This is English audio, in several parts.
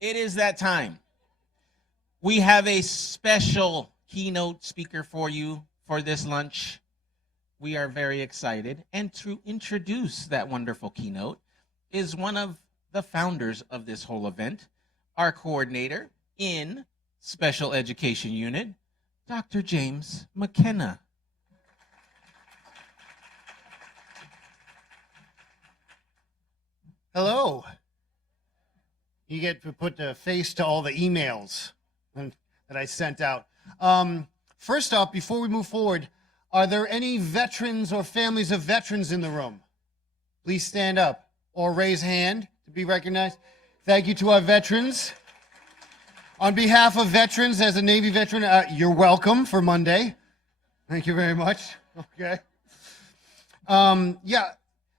It is that time. We have a special keynote speaker for you for this lunch. We are very excited. And to introduce that wonderful keynote is one of the founders of this whole event, our coordinator in Special Education Unit, Dr. James McKenna. Hello. You get to put the face to all the emails that I sent out. First off, before we move forward, are there any veterans or families of veterans in the room? Please stand up or raise hand to be recognized. Thank you to our veterans. On behalf of veterans, as a Navy veteran, you're welcome for Monday. Thank you very much. Okay.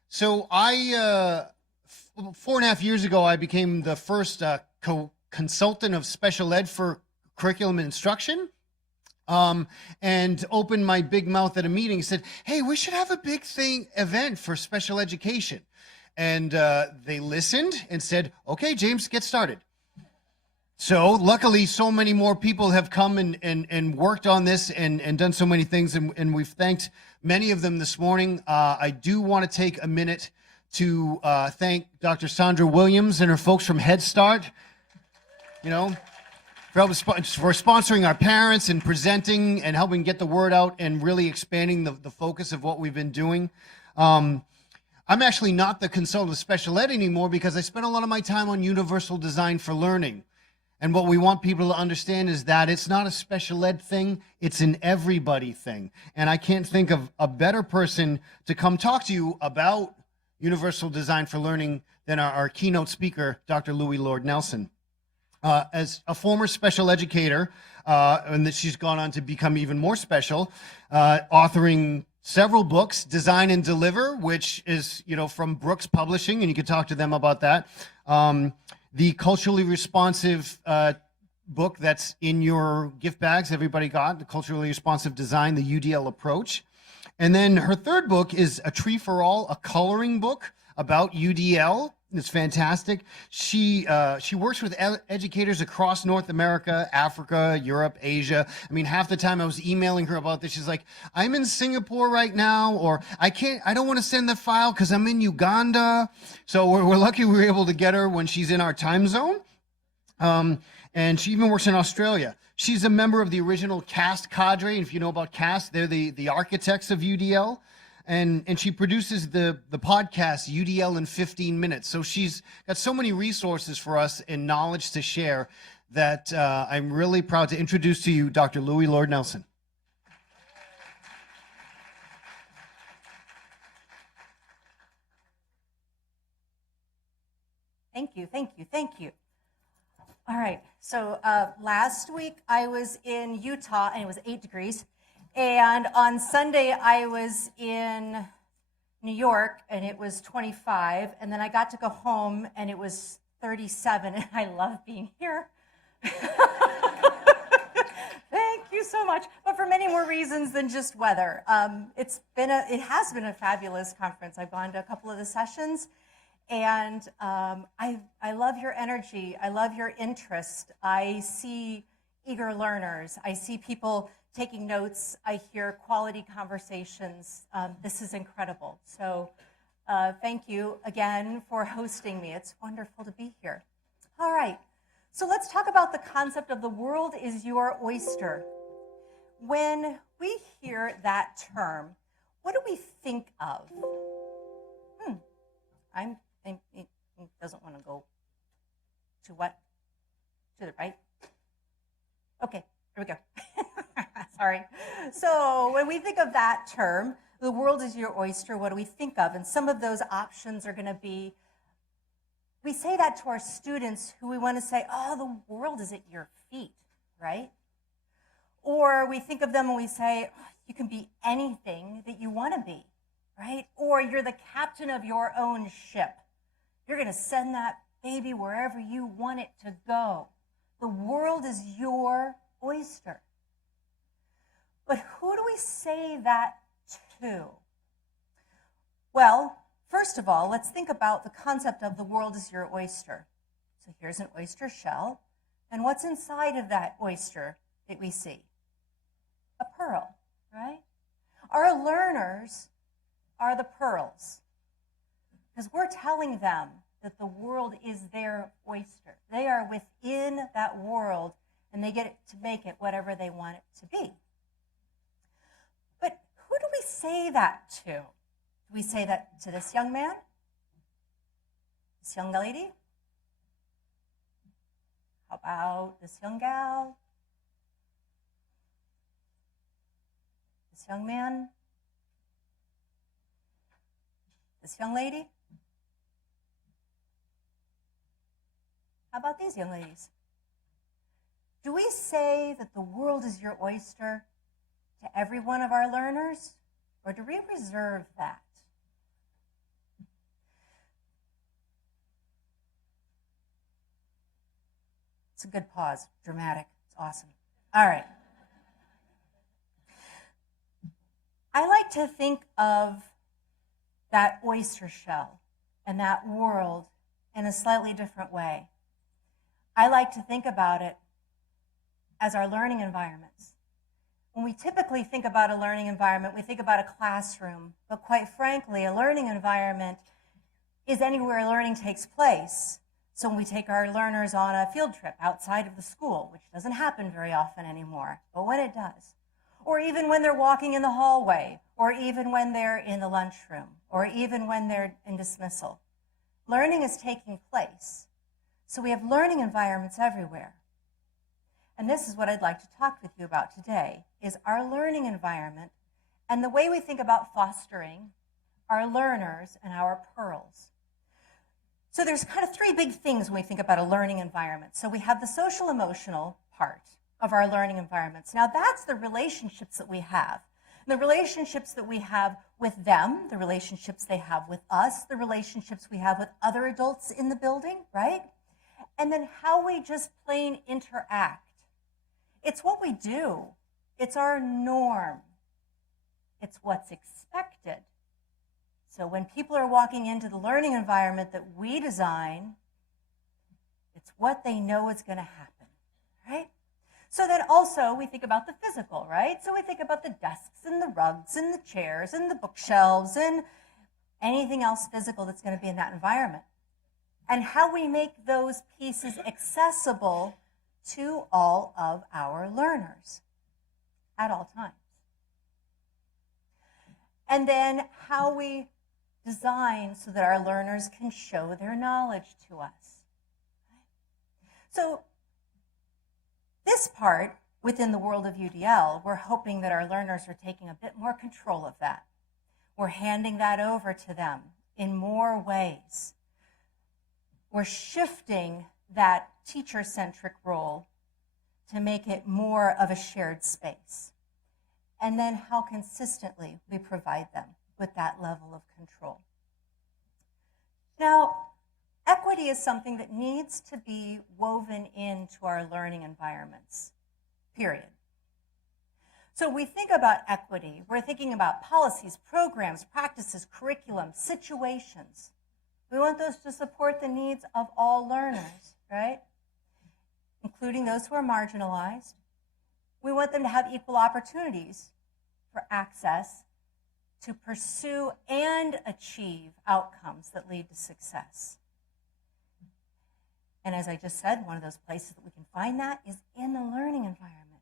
So I 4.5 years ago, I became the first consultant of special ed for curriculum and instruction, and opened my big mouth at a meeting and said, hey, we should have a big event for special education. And they listened and said, okay, James, get started. So luckily, so many more people have come and worked on this and done so many things, and we've thanked many of them this morning. I do want to take a minute to thank Dr. Sandra Williams and her folks from Head Start, for sponsoring our parents and presenting and helping get the word out and really expanding the focus of what we've been doing. I'm actually not the consultant of special ed anymore because I spent a lot of my time on universal design for learning. And what we want people to understand is that it's not a special ed thing, it's an everybody thing. And I can't think of a better person to come talk to you about universal design for learning than our keynote speaker, Dr. Loui Lord Nelson. As a former special educator, and that she's gone on to become even more special, authoring several books, Design and Deliver, which is, from Brooks Publishing, and you can talk to them about that. The culturally responsive book that's in your gift bags, everybody got, the culturally responsive design, the UDL approach. And then her third book is A Tree for All, a coloring book about UDL. It's fantastic. She works with educators across North America, Africa, Europe, Asia. I mean, half the time I was emailing her about this. She's like, I'm in Singapore right now, or I don't want to send the file because I'm in Uganda. So we're lucky we were able to get her when she's in our time zone. And she even works in Australia. She's a member of the original CAST cadre. And if you know about CAST, they're the architects of UDL. And she produces the podcast UDL in 15 minutes. So she's got so many resources for us and knowledge to share that I'm really proud to introduce to you Dr. Loui Lord Nelson. Thank you, thank you, thank you. All right, so last week I was in Utah and it was 8 degrees. And on Sunday, I was in New York, and it was 25. And then I got to go home, and it was 37. And I love being here. Thank you so much. But for many more reasons than just weather. It has been a fabulous conference. I've gone to a couple of the sessions, and I love your energy. I love your interest. I see eager learners. I see people taking notes. I hear quality conversations. This is incredible. So thank you again for hosting me. It's wonderful to be here. All right, so let's talk about the concept of the world is your oyster. When we hear that term, what do we think of? It doesn't want to go to what? To the right? Okay, here we go. Sorry. So when we think of that term, the world is your oyster, what do we think of? And some of those options are going to be, we say that to our students who we want to say, oh, the world is at your feet, right? Or we think of them and we say, oh, you can be anything that you want to be, right? Or you're the captain of your own ship. You're going to send that baby wherever you want it to go. The world is your oyster. But who do we say that to? Well, first of all, let's think about the concept of the world is your oyster. So So here's an oyster shell. And what's inside of that oyster that we see? A pearl, right? Our learners are the pearls, because we're telling them that the world is their oyster. They are within that world, and they get to make it whatever they want it to be. But who do we say that to? Do we say that to this young man? This young lady? How about this young gal? This young man? This young lady? How about these young ladies? Do we say that the world is your oyster to every one of our learners, or do we reserve that? It's a good pause, dramatic, it's awesome. All right. I like to think of that oyster shell and that world in a slightly different way. I like to think about it as our learning environments. When we typically think about a learning environment, we think about a classroom, but quite frankly, a learning environment is anywhere learning takes place. So when we take our learners on a field trip outside of the school, which doesn't happen very often anymore, but when it does, or even when they're walking in the hallway, or even when they're in the lunchroom, or even when they're in dismissal, learning is taking place. So we have learning environments everywhere. And this is what I'd like to talk with you about today, is our learning environment and the way we think about fostering our learners and our pearls. So there's kind of three big things when we think about a learning environment. So we have the social emotional part of our learning environments. Now that's the relationships that we have. The relationships that we have with them, the relationships they have with us, the relationships we have with other adults in the building, right? And then how we just plain interact. It's what we do. It's our norm. It's what's expected. So when people are walking into the learning environment that we design, it's what they know is going to happen, right? So then also we think about the physical, right? So we think about the desks and the rugs and the chairs and the bookshelves and anything else physical that's going to be in that environment. And how we make those pieces accessible to all of our learners at all times. And then how we design so that our learners can show their knowledge to us. So this part, within the world of UDL, we're hoping that our learners are taking a bit more control of that. We're handing that over to them in more ways. We're shifting that teacher-centric role to make it more of a shared space. And then how consistently we provide them with that level of control. Now, equity is something that needs to be woven into our learning environments, period. So we think about equity, we're thinking about policies, programs, practices, curriculum, situations. We want those to support the needs of all learners, right? Including those who are marginalized. We want them to have equal opportunities for access to pursue and achieve outcomes that lead to success. And as I just said, one of those places that we can find that is in the learning environment.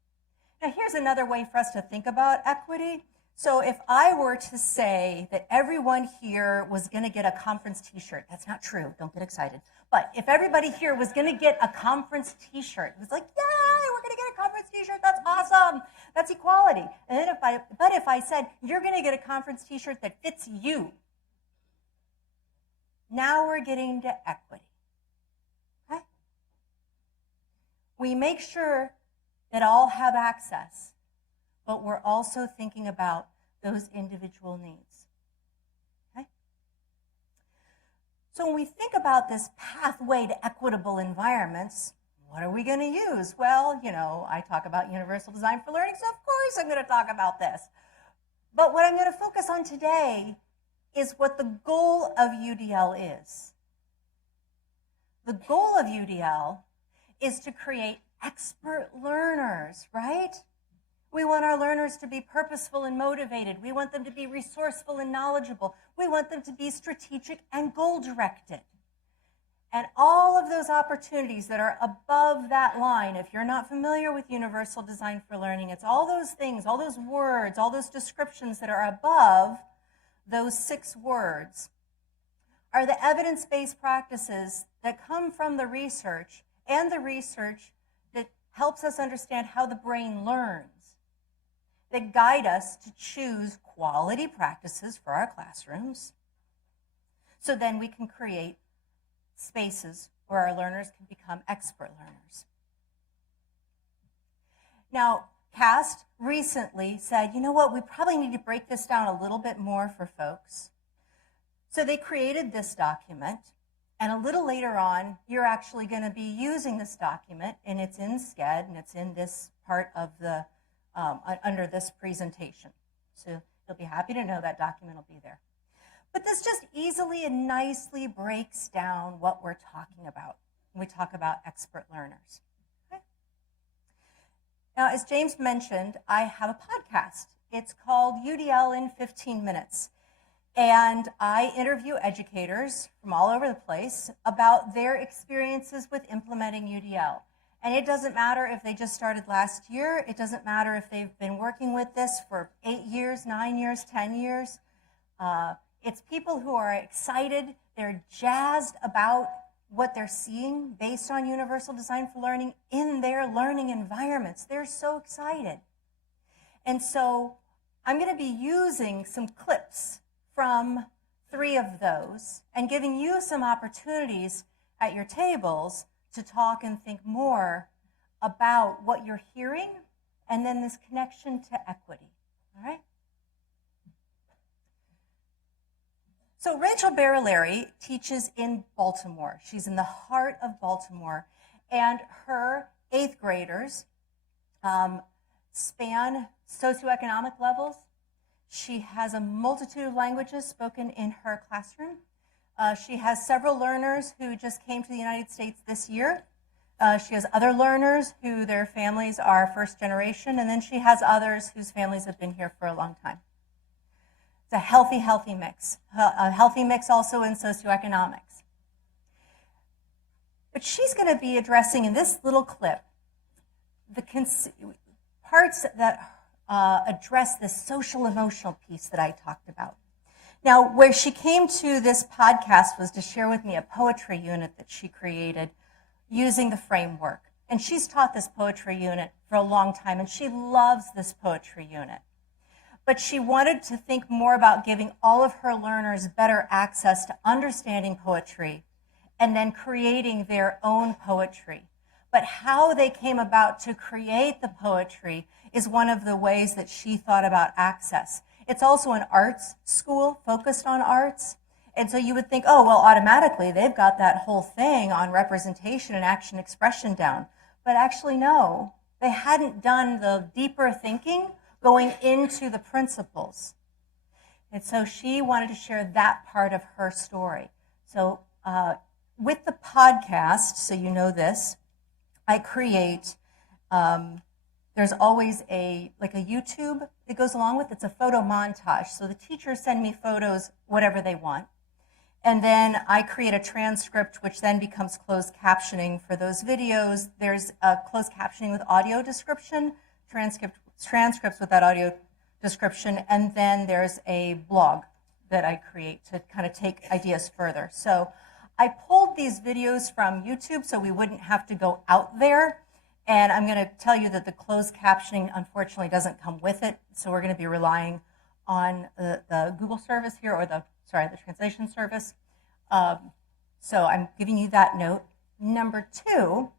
Now here's another way for us to think about equity. So if I were to say that everyone here was going to get a conference t-shirt, that's not true, don't get excited. But if everybody here was going to get a conference t-shirt, it was like, yay, we're going to get a conference t-shirt, that's awesome, that's equality. And then if I said, you're going to get a conference t-shirt that fits you, now we're getting to equity, okay? We make sure that all have access, but we're also thinking about those individual needs, okay? So when we think about this pathway to equitable environments, what are we going to use? Well, you know, I talk about universal design for learning, so of course I'm going to talk about this. But what I'm going to focus on today is what the goal of UDL is. The goal of UDL is to create expert learners, right? We want our learners to be purposeful and motivated. We want them to be resourceful and knowledgeable. We want them to be strategic and goal-directed. And all of those opportunities that are above that line, if you're not familiar with Universal Design for Learning, it's all those things, all those words, all those descriptions that are above those 6 words are the evidence-based practices that come from the research and the research that helps us understand how the brain learns, that guide us to choose quality practices for our classrooms, so then we can create spaces where our learners can become expert learners. Now, CAST recently said, you know what, we probably need to break this down a little bit more for folks. So they created this document, and a little later on, you're actually going to be using this document, and it's in SCED, and it's in this part of the, under this presentation. So you'll be happy to know that document will be there. But this just easily and nicely breaks down what we're talking about when we talk about expert learners. Okay? Now, as James mentioned, I have a podcast. It's called UDL in 15 Minutes. And I interview educators from all over the place about their experiences with implementing UDL. And it doesn't matter if they just started last year. It doesn't matter if they've been working with this for 8 years, 9 years, 10 years. It's people who are excited, they're jazzed about what they're seeing based on Universal Design for Learning in their learning environments. They're so excited. And so I'm going to be using some clips from 3 of those and giving you some opportunities at your tables to talk and think more about what you're hearing and then this connection to equity. All right? So Rachel Barilari teaches in Baltimore. She's in the heart of Baltimore, and her 8th graders span socioeconomic levels. She has a multitude of languages spoken in her classroom. She has several learners who just came to the United States this year. She has other learners who their families are first generation, and then she has others whose families have been here for a long time. It's a healthy mix. A healthy mix also in socioeconomics. But she's going to be addressing in this little clip the parts that address this social emotional piece that I talked about. Now, where she came to this podcast was to share with me a poetry unit that she created using the framework. And she's taught this poetry unit for a long time, and she loves this poetry unit. But she wanted to think more about giving all of her learners better access to understanding poetry and then creating their own poetry. But how they came about to create the poetry is one of the ways that she thought about access. It's also an arts school focused on arts. And so you would think, oh, well, automatically they've got that whole thing on representation and action expression down. But actually, no, they hadn't done the deeper thinking going into the principles. And so she wanted to share that part of her story. So with the podcast, so you know this, I create, there's always a YouTube that goes along with it. It's a photo montage. So the teachers send me photos, whatever they want. And then I create a transcript, which then becomes closed captioning for those videos. There's a closed captioning with audio description, transcripts with that audio description, and then there's a blog that I create to kind of take ideas further. So I pulled these videos from YouTube so we wouldn't have to go out there, and I'm going to tell you that the closed captioning unfortunately doesn't come with it, so we're going to be relying on the Google service here, or the translation service. So I'm giving you that note. Number 2,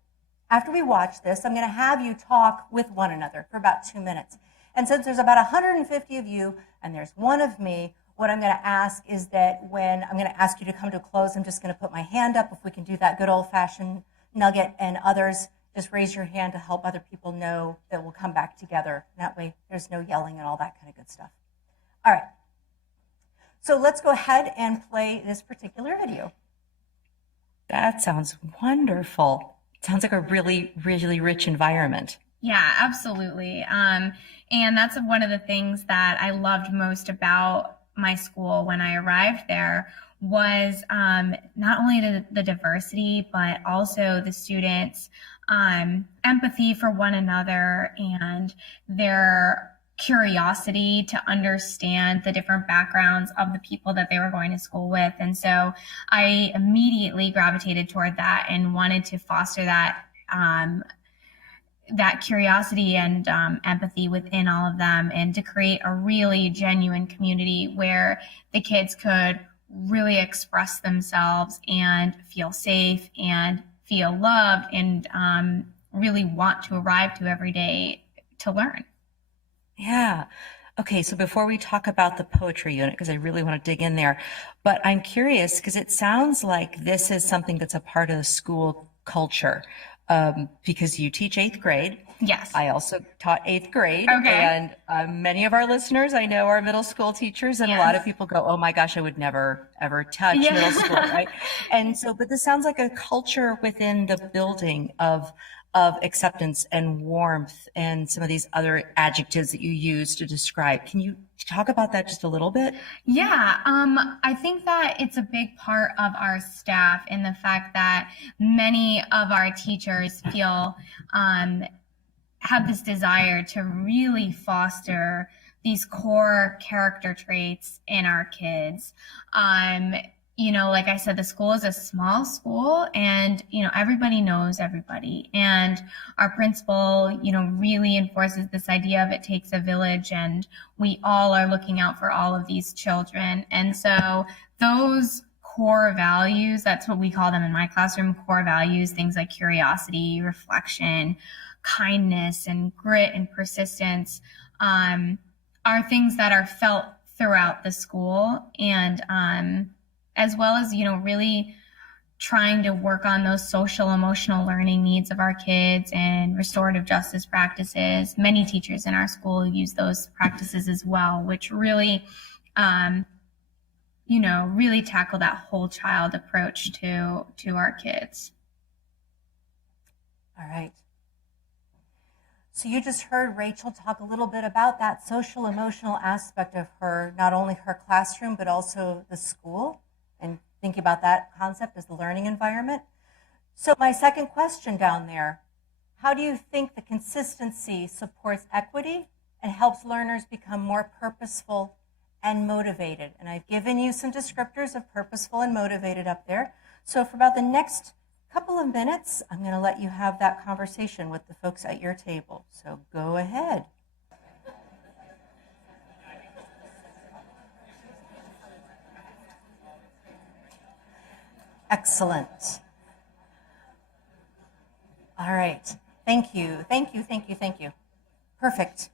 after we watch this, I'm going to have you talk with one another for about 2 minutes. And since there's about 150 of you and there's one of me, what I'm going to ask is that when I'm going to ask you to come to a close, I'm just going to put my hand up, if we can do that good old-fashioned nugget, and others, just raise your hand to help other people know that we'll come back together. That way there's no yelling and all that kind of good stuff. All right. So let's go ahead and play this particular video. That sounds wonderful. Sounds like a really, really rich environment. Yeah, absolutely. And that's one of the things that I loved most about my school when I arrived there was not only the diversity, but also the students' empathy for one another and their curiosity to understand the different backgrounds of the people that they were going to school with. And so I immediately gravitated toward that and wanted to foster that curiosity and empathy within all of them, and to create a really genuine community where the kids could really express themselves and feel safe and feel loved and really want to arrive to every day to learn. Yeah. Okay, so before we talk about the poetry unit, because I really want to dig in there, but I'm curious because it sounds like this is something that's a part of the school culture. Because you teach 8th grade. Yes. I also taught 8th grade. Okay. And many of our listeners I know are middle school teachers, and Yes. a lot of people go, oh my gosh, I would never, ever touch Yeah. middle school, right? And so, but this sounds like a culture within the building of acceptance and warmth and some of these other adjectives that you use to describe. Can you talk about that just a little bit? Yeah, I think that it's a big part of our staff in the fact that many of our teachers feel have this desire to really foster these core character traits in our kids. Like I said, the school is a small school, and everybody knows everybody, and our principal really enforces this idea of it takes a village, and we all are looking out for all of these children. And so those core values, that's what we call them in my classroom, core values, things like curiosity, reflection, kindness, and grit and persistence, are things that are felt throughout the school. And as well as really trying to work on those social emotional learning needs of our kids and restorative justice practices. Many teachers in our school use those practices as well, which really really tackle that whole child approach to our kids. All right. So you just heard Rachel talk a little bit about that social emotional aspect of not only her classroom, but also the school, and think about that concept as the learning environment. So my second question down there, how do you think the consistency supports equity and helps learners become more purposeful and motivated? And I've given you some descriptors of purposeful and motivated up there. So for about the next couple of minutes, I'm going to let you have that conversation with the folks at your table. So go ahead. Excellent. All right. Thank you. Thank you. Thank you. Thank you. Perfect.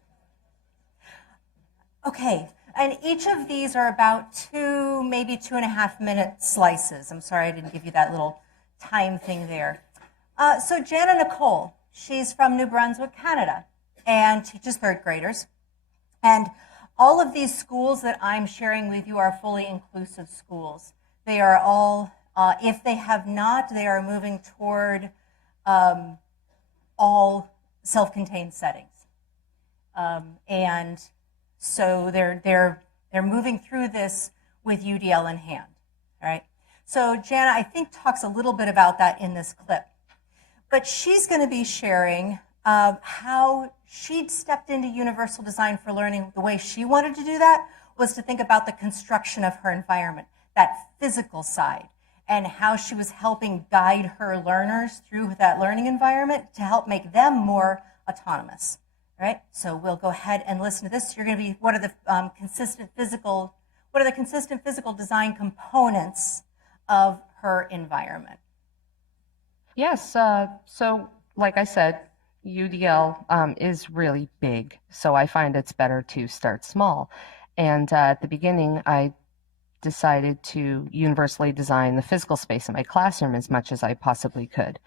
Okay. And each of these are about 2, maybe 2.5 minute slices. I'm sorry I didn't give you that little time thing there. So Jana Nicole, she's from New Brunswick, Canada, and teaches 3rd graders. And all of these schools that I'm sharing with you are fully inclusive schools. They are all, if they have not, they are moving toward all self-contained settings. And so they're moving through this with UDL in hand, all right? So Jana, I think, talks a little bit about that in this clip. But she's going to be sharing how she'd stepped into universal design for learning. The way she wanted to do that was to think about the construction of her environment, that physical side, and how she was helping guide her learners through that learning environment to help make them more autonomous. All right, so we'll go ahead and listen to this. You're going to be, what are the consistent physical design components of her environment? Yes, so like I said, UDL is really big, so I find it's better to start small. And at the beginning, I decided to universally design the physical space in my classroom as much as I possibly could.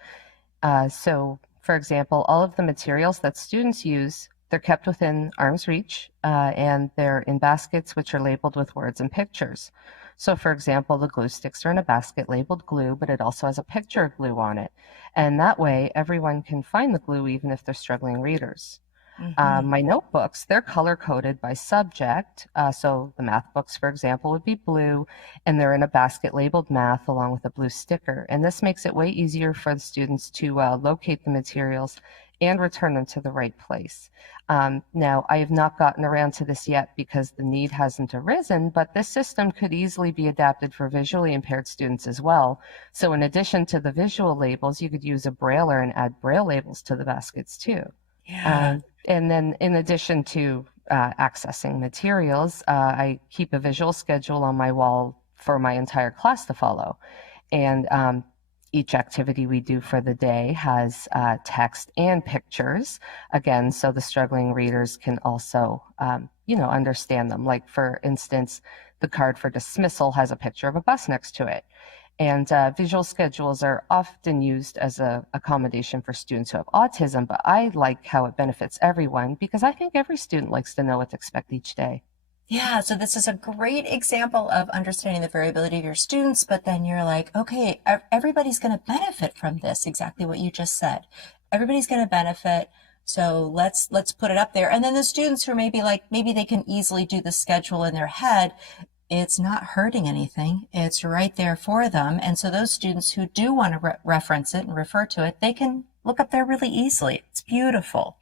So, for example, all of the materials that students use, they're kept within arm's reach, and they're in baskets which are labeled with words and pictures. So for example, the glue sticks are in a basket labeled glue, but it also has a picture of glue on it. And that way everyone can find the glue even if they're struggling readers. My notebooks, they're color coded by subject. So the math books, for example, would be blue, and they're in a basket labeled math along with a blue sticker. And this makes it way easier for the students to locate the materials and return them to the right place. Now, I have not gotten around to this yet because the need hasn't arisen, but this system could easily be adapted for visually impaired students as well. So in addition to the visual labels, you could use a brailer and add braille labels to the baskets too. And then in addition to accessing materials, I keep a visual schedule on my wall for my entire class to follow. And each activity we do for the day has text and pictures, again, so the struggling readers can also, understand them. Like, for instance, the card for dismissal has a picture of a bus next to it. And visual schedules are often used as an accommodation for students who have autism, but I like how it benefits everyone because I think every student likes to know what to expect each day. Yeah, so this is a great example of understanding the variability of your students, but then you're like, okay, everybody's going to benefit from this, exactly what you just said. Everybody's going to benefit, so let's put it up there. And then the students who are maybe they can easily do the schedule in their head, it's not hurting anything. It's right there for them. And so those students who do want to reference it and refer to it, they can look up there really easily. It's beautiful.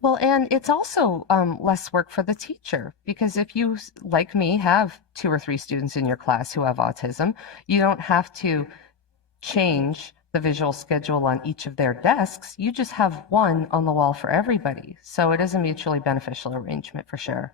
Well, and it's also less work for the teacher because if you, like me, have 2 or 3 students in your class who have autism, you don't have to change the visual schedule on each of their desks. You just have one on the wall for everybody. So it is a mutually beneficial arrangement for sure.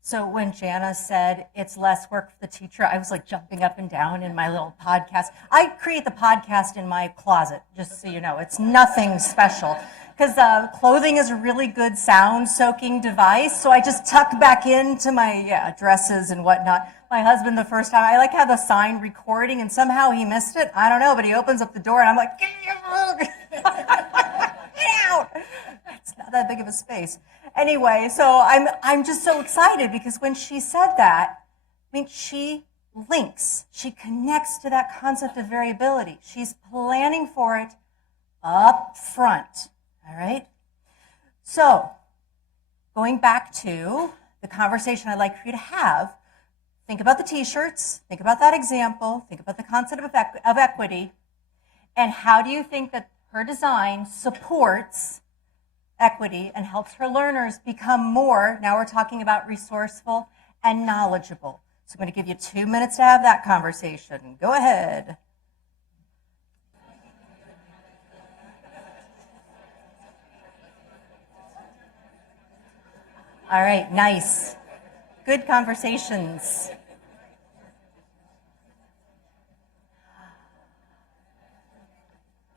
So when Jana said it's less work for the teacher, I was like jumping up and down in my little podcast. I create the podcast in my closet, just so you know. It's nothing special because clothing is a really good sound soaking device. So I just tuck back into my dresses and whatnot. My husband, the first time, I like have a sign recording and somehow he missed it. I don't know, but he opens up the door and I'm like, get out. It's not that big of a space. Anyway, so I'm just so excited because when she said that, I mean, she links, she connects to that concept of variability. She's planning for it up front, all right? So going back to the conversation I'd like for you to have, think about the t-shirts, think about that example, think about the concept of equity, and how do you think that her design supports equity and helps her learners become more, now we're talking about resourceful and knowledgeable. So I'm going to give you 2 minutes to have that conversation. Go ahead. All right, nice. Good conversations.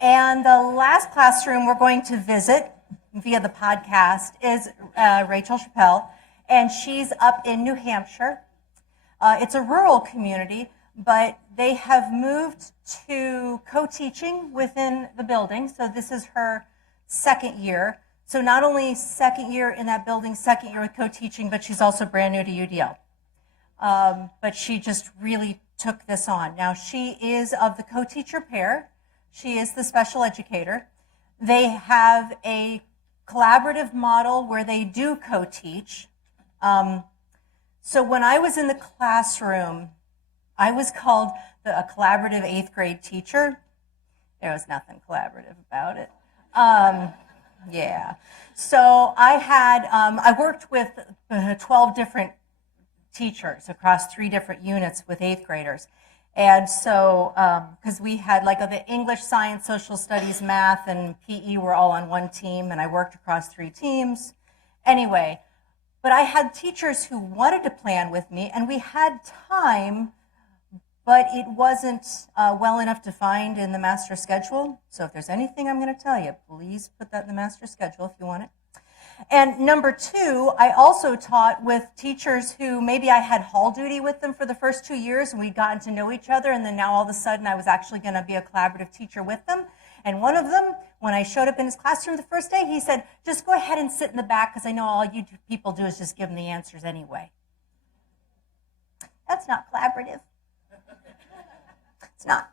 And the last classroom we're going to visit via the podcast is Rachel Chappelle, and she's up in New Hampshire. It's a rural community, but they have moved to co-teaching within the building. So this is her second year. So not only second year in that building, second year with co-teaching, but she's also brand new to UDL. But she just really took this on. Now she is of the co-teacher pair. She is the special educator. They have a collaborative model where they do co-teach. So when I was in the classroom, I was called a collaborative 8th grade teacher. There was nothing collaborative about it. Yeah. So I worked with 12 different teachers across 3 different units with 8th graders. And so, because we had like the English, science, social studies, math, and PE were all on one team, and I worked across 3 teams. Anyway, but I had teachers who wanted to plan with me, and we had time, but it wasn't well enough defined in the master schedule. So if there's anything I'm going to tell you, please put that in the master schedule if you want it. And number 2, I also taught with teachers who maybe I had hall duty with them for the first 2 years and we'd gotten to know each other, and then now all of a sudden I was actually going to be a collaborative teacher with them. And one of them, when I showed up in his classroom the first day, he said, just go ahead and sit in the back because I know all you people do is just give them the answers anyway. That's not collaborative. It's not.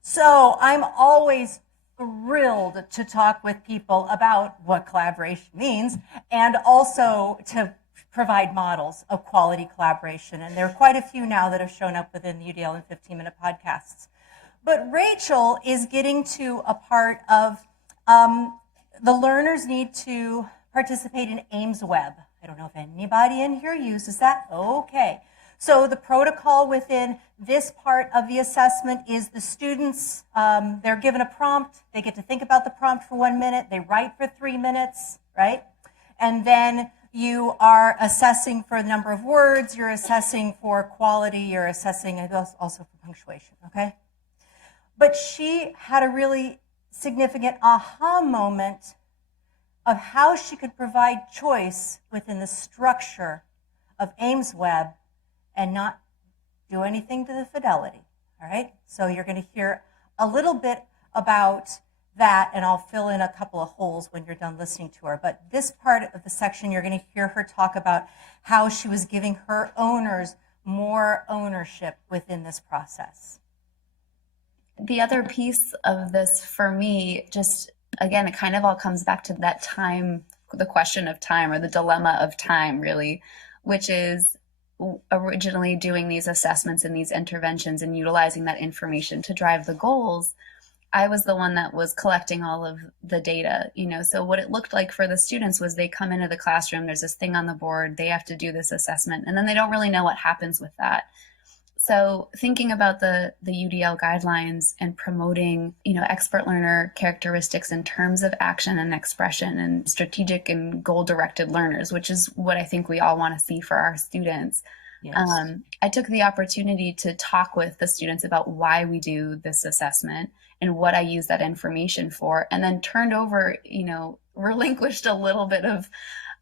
So I'm always thrilled to talk with people about what collaboration means and also to provide models of quality collaboration. And there are quite a few now that have shown up within the UDL and 15-minute podcasts. But Rachel is getting to a part of the learners need to participate in Ames Web. I don't know if anybody in here uses that. Okay. So the protocol within this part of the assessment is the students, they're given a prompt. They get to think about the prompt for 1 minute. They write for 3 minutes, right? And then you are assessing for the number of words. You're assessing for quality. You're assessing also for punctuation, okay? But she had a really significant aha moment of how she could provide choice within the structure of Ames Web and not do anything to the fidelity, all right? So you're going to hear a little bit about that, and I'll fill in a couple of holes when you're done listening to her. But this part of the section, you're going to hear her talk about how she was giving her owners more ownership within this process. The other piece of this for me, just again, it kind of all comes back to that time, the question of time or the dilemma of time, really, which is originally doing these assessments and these interventions and utilizing that information to drive the goals. I was the one that was collecting all of the data, so what it looked like for the students was they come into the classroom, there's this thing on the board, they have to do this assessment, and then they don't really know what happens with that. So thinking about the UDL guidelines and promoting, expert learner characteristics in terms of action and expression and strategic and goal-directed learners, which is what I think we all want to see for our students. Yes. I took the opportunity to talk with the students about why we do this assessment and what I use that information for, and then turned over, relinquished a little bit of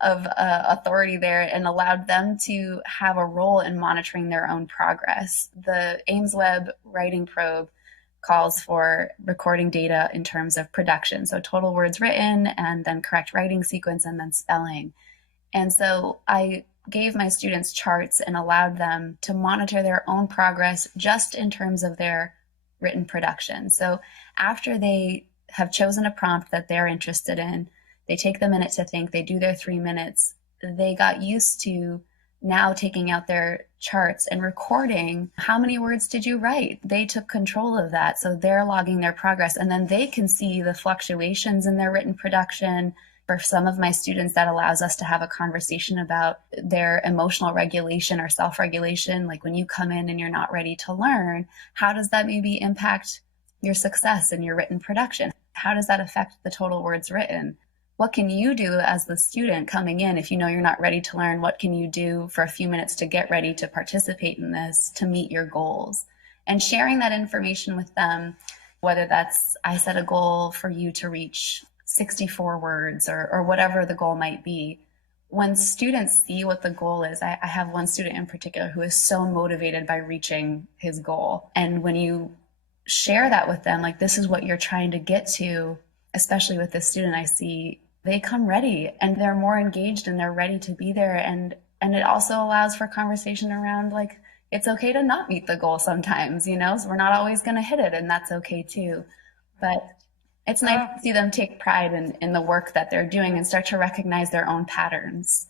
authority there and allowed them to have a role in monitoring their own progress. The Ames Web writing probe calls for recording data in terms of production, so total words written and then correct writing sequence and then spelling. And so I gave my students charts and allowed them to monitor their own progress just in terms of their written production. So after they have chosen a prompt that they're interested in, they take the minute to think, they do their 3 minutes, they got used to now taking out their charts and recording how many words did you write. They took control of that. So they're logging their progress, and then they can see the fluctuations in their written production. For some of my students, that allows us to have a conversation about their emotional regulation or self-regulation. Like when you come in and you're not ready to learn, how does that maybe impact your success in your written production? How does that affect the total words written? What can you do as the student coming in if you know you're not ready to learn? What can you do for a few minutes to get ready to participate in this, to meet your goals? And sharing that information with them, whether that's, I set a goal for you to reach 64 words or whatever the goal might be. When students see what the goal is, I have one student in particular who is so motivated by reaching his goal. And when you share that with them, like this is what you're trying to get to, especially with this student I see, they come ready and they're more engaged and they're ready to be there. And it also allows for conversation around like, it's okay to not meet the goal sometimes, so we're not always going to hit it, and that's okay too. But it's nice to see them take pride in the work that they're doing and start to recognize their own patterns.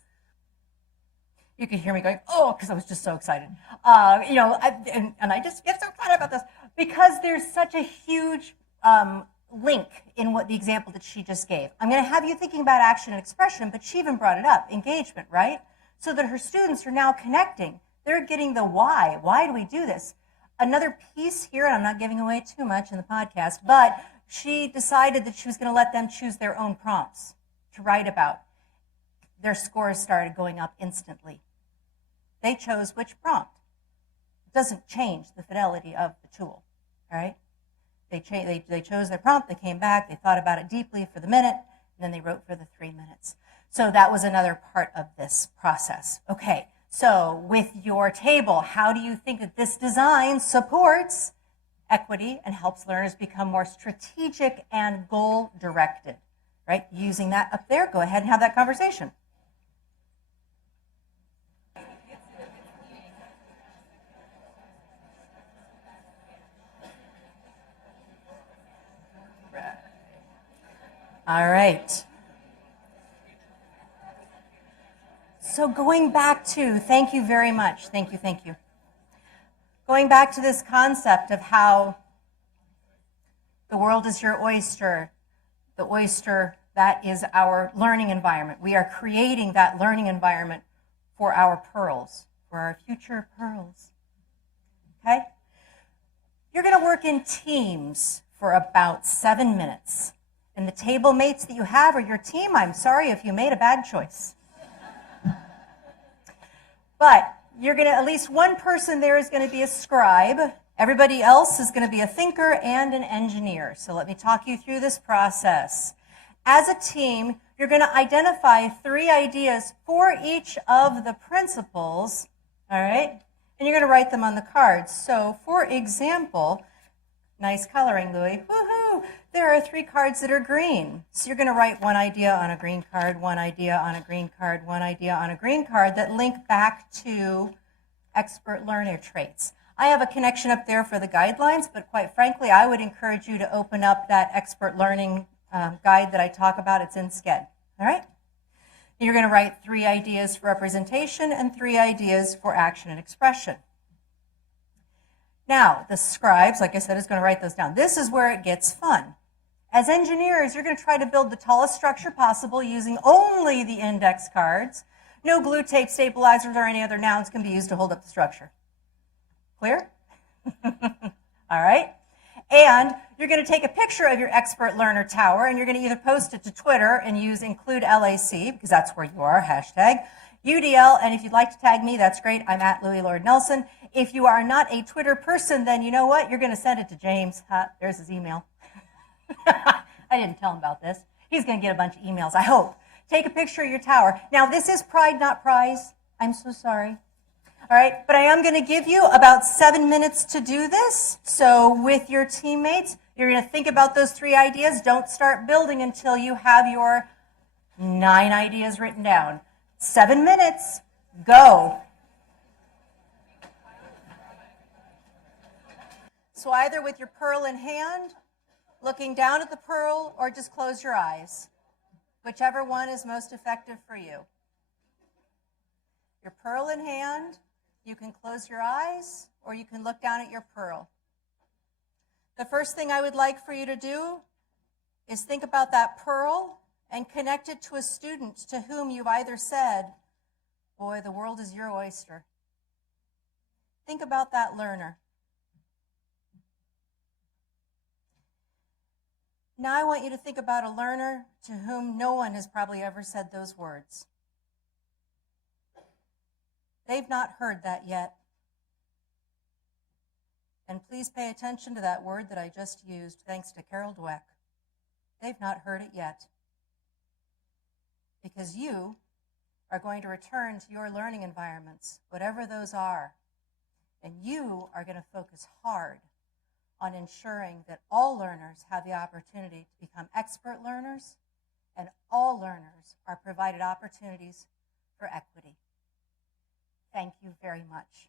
You can hear me going, oh, because I was just so excited. And I just get so excited about this because there's such a huge link in what the example that she just gave. I'm going to have you thinking about action and expression, but she even brought it up, engagement, right? So that her students are now connecting. They're getting the why. Why do we do this? Another piece here, and I'm not giving away too much in the podcast, but she decided that she was going to let them choose their own prompts to write about. Their scores started going up instantly. They chose which prompt. It doesn't change the fidelity of the tool, all right? They chose their prompt, they came back, they thought about it deeply for the minute, and then they wrote for the 3 minutes. So that was another part of this process. Okay, so with your table, how do you think that this design supports equity and helps learners become more strategic and goal-directed, right? Using that up there, go ahead and have that conversation. All right. So going back to, thank you very much. Thank you, thank you. Going back to this concept of how the world is your oyster, the oyster, that is our learning environment. We are creating that learning environment for our pearls, for our future pearls. Okay? You're going to work in teams for about 7 minutes. And the table mates that you have are your team. I'm sorry if you made a bad choice. But you're going to, at least one person there is going to be a scribe. Everybody else is going to be a thinker and an engineer. So let me talk you through this process. As a team, you're going to identify 3 ideas for each of the principles, all right? And you're going to write them on the cards. So, for example, nice coloring, Loui. Woohoo! There are 3 cards that are green. So you're going to write 1 idea on a green card, 1 idea on a green card, 1 idea on a green card that link back to expert learner traits. I have a connection up there for the guidelines, but quite frankly, I would encourage you to open up that expert learning guide that I talk about. It's in Sched. All right? You're going to write 3 ideas for representation and 3 ideas for action and expression. Now, the scribes, like I said, is going to write those down. This is where it gets fun. As engineers, you're going to try to build the tallest structure possible using only the index cards. No glue, tape, stabilizers, or any other nouns can be used to hold up the structure. Clear? All right. And you're going to take a picture of your expert learner tower, and you're going to either post it to Twitter and use include LAC, because that's where you are, hashtag UDL. And if you'd like to tag me, that's great. I'm at Loui Lord Nelson. If you are not a Twitter person, then you know what? You're going to send it to James. There's his email. I didn't tell him about this. He's going to get a bunch of emails, I hope. Take a picture of your tower. Now, this is pride, not prize. I'm so sorry. All right, but I am going to give you about 7 minutes to do this. So with your teammates, you're going to think about those 3 ideas. Don't start building until you have your 9 ideas written down. 7 minutes. Go. So either with your pearl in hand, looking down at the pearl, or just close your eyes. Whichever one is most effective for you. Your pearl in hand. You can close your eyes, or you can look down at your pearl. The first thing I would like for you to do is think about that pearl and connect it to a student to whom you've either said, boy, the world is your oyster. Think about that learner. Now I want you to think about a learner to whom no one has probably ever said those words. They've not heard that yet. And please pay attention to that word that I just used, thanks to Carol Dweck. They've not heard it yet. Because you are going to return to your learning environments, whatever those are. And you are going to focus hard on ensuring that all learners have the opportunity to become expert learners, and all learners are provided opportunities for equity. Thank you very much.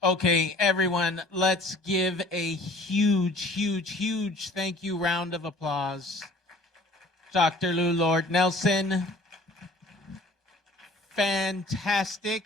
Okay, everyone, let's give a huge thank you round of applause. Dr. Loui Lord Nelson, fantastic.